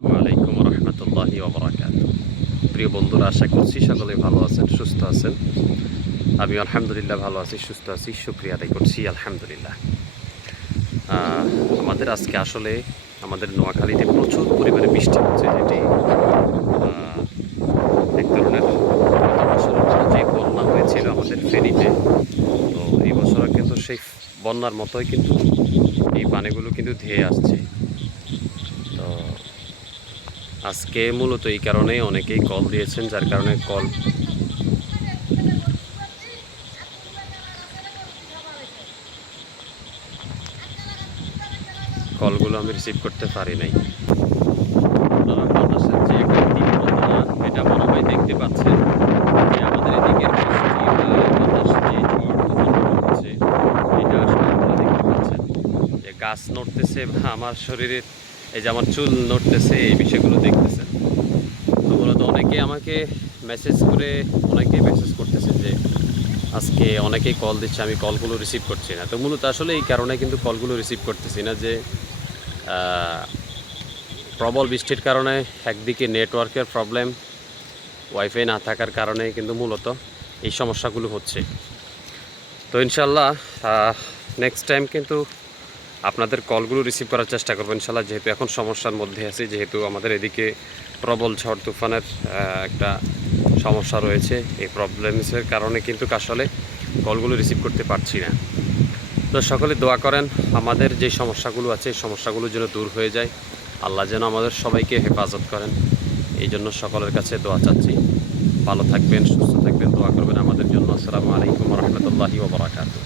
ওয়ালাইকুম রহমতুল্লাহি ওবরাকাত প্রিয় বন্ধুরা, আশা করছি সকলে ভালো আছেন, সুস্থ আছেন। আমি আলহামদুলিল্লাহ ভালো আছি, সুস্থ আছি, শুক্রিয়া আদায় করছি, আলহামদুলিল্লাহ। আমাদের আজকে আসলে আমাদের নোয়াখালীতে প্রচুর পরিমাণে বৃষ্টি হচ্ছে, যেটি এক ধরনের যে বন্যা হয়েছিল আমাদের ফেরিতে তো এই বছরও কিন্তু সেই বন্যার মতোই কিন্তু এই পানিগুলো কিন্তু ধেয়ে আসছে। আজকে মূলত এই কারণে অনেকেই কল দিয়েছেন, যার কারণে কল কলগুলো আমি রিসিভ করতে পারি নাই। দেখতে পাচ্ছেন আমাদের গাছ নড়তেছে আমার শরীরের এই যে আমার চুল নড়তেছে, এই বিষয়গুলো দেখতেছেন তো মূলত অনেকে আমাকে মেসেজ করে, অনেকেই মেসেজ করতেছে যে, আজকে অনেকেই কল দিচ্ছে, আমি কলগুলো রিসিভ করছি না। তো মূলত আসলে এই কারণে কিন্তু কলগুলো রিসিভ করতেছি না যে প্রবল বৃষ্টির কারণে একদিকে নেটওয়ার্কের প্রবলেম ওয়াইফাই না থাকার কারণে কিন্তু মূলত এই সমস্যাগুলো হচ্ছে। তো ইনশাল্লাহ নেক্সট টাইম কিন্তু আপনাদের কলগুলো রিসিভ করার চেষ্টা করব ইনশাল্লাহ যেহেতু এখন সমস্যার মধ্যে আছি, যেহেতু আমাদের এদিকে প্রবল ঝড় তুফানের একটা সমস্যা রয়েছে। এই প্রবলেমসের কারণে কিন্তু আসলে কলগুলো রিসিভ করতে পারছি না। তো সকলে দোয়া করেন, আমাদের যে সমস্যাগুলো আছে, এই সমস্যাগুলো যেন দূর হয়ে যায়। আল্লাহ যেন আমাদের সবাইকে হেফাজত করেন। এই জন্য সকলের কাছে দোয়া চাচ্ছি। ভালো থাকবেন, সুস্থ থাকবেন, দোয়া করবেন আমাদের জন্য। আসসালামু আলাইকুম রহমতুল্লাহি ওবরাকাতু